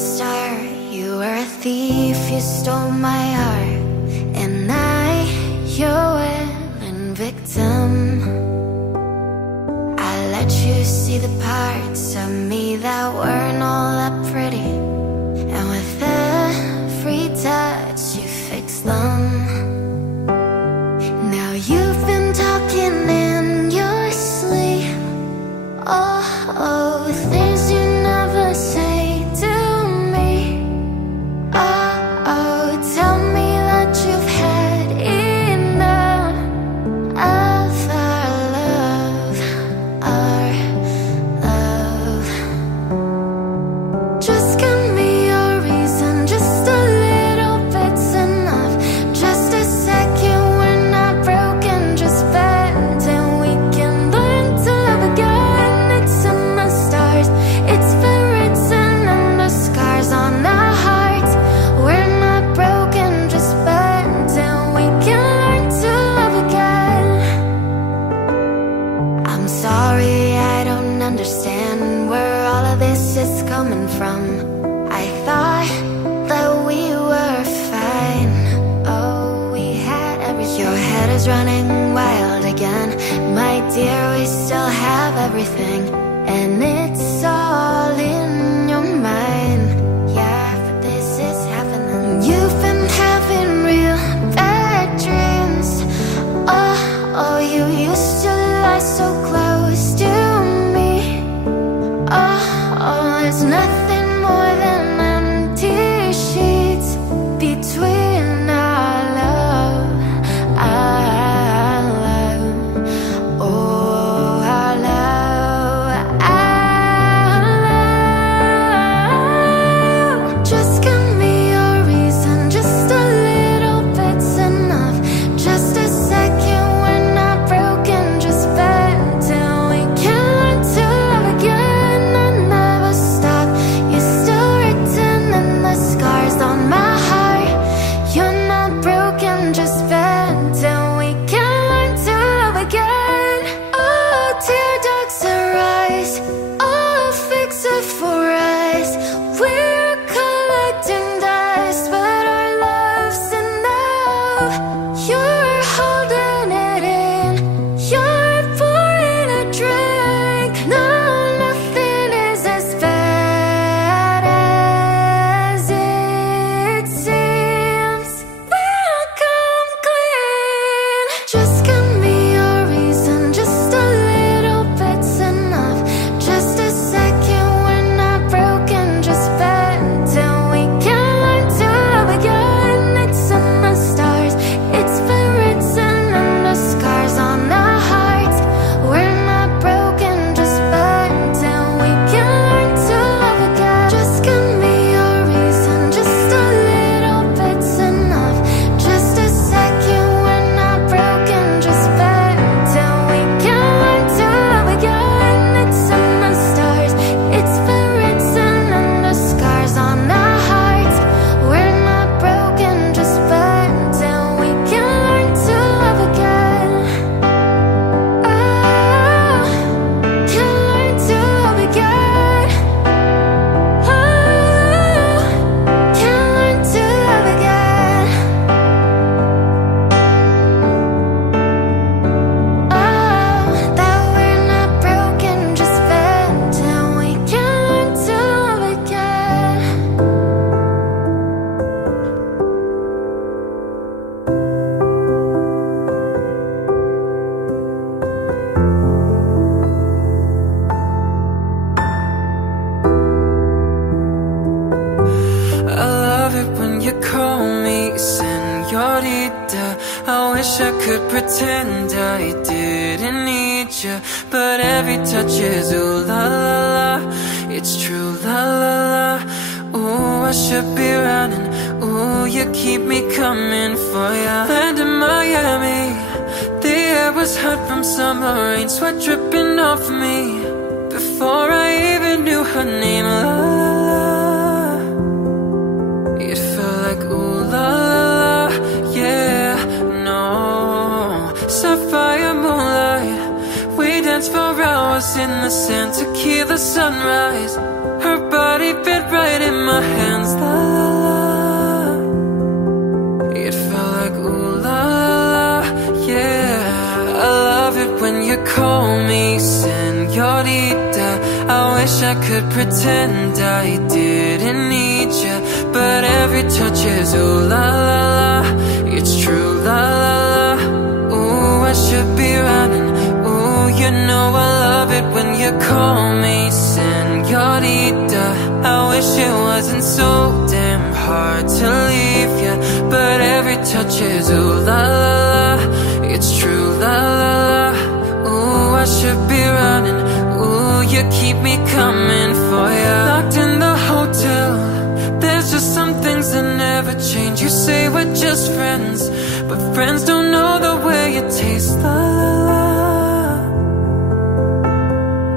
start. You were a thief, you stole my heart, and I, your willing victim. I let you see the parts of me that weren't all that pretty, and with every touch you fixed them. Now you've been talking in your sleep. Oh, things you never say to me. Oh, tell me that you've had enough of our love, Just give me a reason, just a little bit's enough. Just a second, we're not broken, just bent, and we can learn to love again. It's in the stars, it's been written in the scars on our hearts. We're not broken, just bent, and we can learn to love again. I'm sorry, I don't understand where all of this is coming from. I thought that we were fine. Oh, we had everything. Your head is running wild again. My dear, we still have everything, and it's all in your mind. Yeah, but this is happening. You've been having real bad dreams. Oh, you used to lie so close to me. Oh, there's nothing more than empty sheets between our love, our love. Oh, our love, our love. Just give me a reason, just a little bit's enough. Just a second, we're not broken, just bent, and we can learn to love again. I never stop. You're still written in the scars on my heart. You're not broken, just bent, and we can learn to love again. Oh, tear ducts arise. Oh, fix it for us. We're collecting dust, but our love's enough. You're holding it in. You're pouring a drink. No, nothing is as bad as it seems. We'll come clean. Just give me a reason, just a little bit's enough. Just a second, we're not broken, just bent, and we can learn to love again. It's in the stars, it's been written in the scars on our hearts. We're not broken, just bent, and we can learn to love again. Just give me a reason, just a little bit's enough. Just a second, we're not broken, just bent, and we can learn to love again. It's in the stars, it's been written in the scars on our hearts. We're not broken, just bent, and we can learn to love again. Oh, can learn to love again. Oh, can learn to love again. Oh, that we're not broken, just bent, and we can learn to love again. I love it when you call me señorita. I wish I could pretend I didn't need you, but every touch is ooh la la la. It's true la la la. Ooh, I should be running. Ooh, you keep me coming for ya. Land in Miami, the air was hot from summer rain, sweat dripping off me before I even knew her name. La la la. It felt like ooh la la la, yeah, no. Sapphire moonlight, we danced for hours in the sand to kill the sunrise. Her body fit right in my head. I could pretend I didn't need you, but every touch is ooh la la la. It's true, la la la. Ooh, I should be running. Ooh, you know I love it when you call me señorita. I wish it wasn't so damn hard to leave you, but every touch is ooh la la la. It's true, la la la. Ooh, I should be running. Ooh, you keep me coming for ya. Locked in the hotel, there's just some things that never change. You say we're just friends, but friends don't know the way you taste, la la la.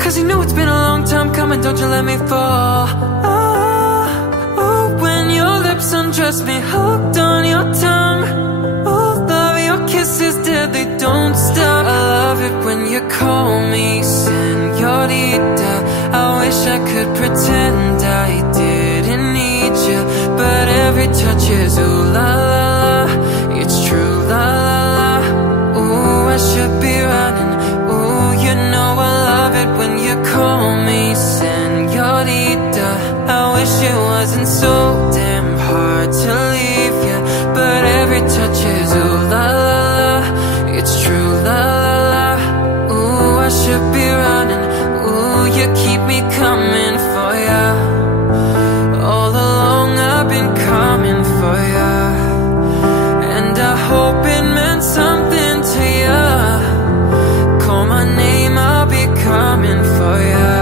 Cause you know it's been a long time coming, don't you let me fall. Oh, oh, when your lips undress me, hooked on your tongue. Oh, love, your kisses deadly, don't stop. I love it when you call me señorita. I wish I could pretend I didn't need you, but every touch is ooh la la la. It's true, la la la. Ooh, I should be running. Ooh, you know I love it when you call me señorita. I wish it wasn't so damn hard to leave you, but every touch is ooh la la la. It's true, la la la. Ooh, I should be running. Ooh, you keep me coming for ya. All along I've been coming for ya, and I hope it meant something to ya. Call my name, I'll be coming for ya,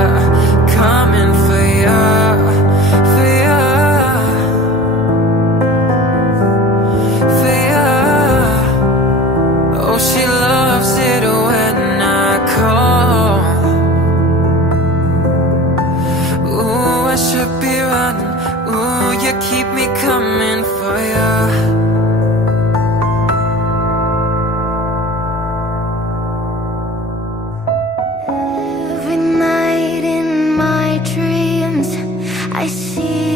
coming for ya, for ya, for ya. Oh, she loves it when I call. Ooh, I should be running. Ooh, you keep me coming for ya. Every night in my dreams, I see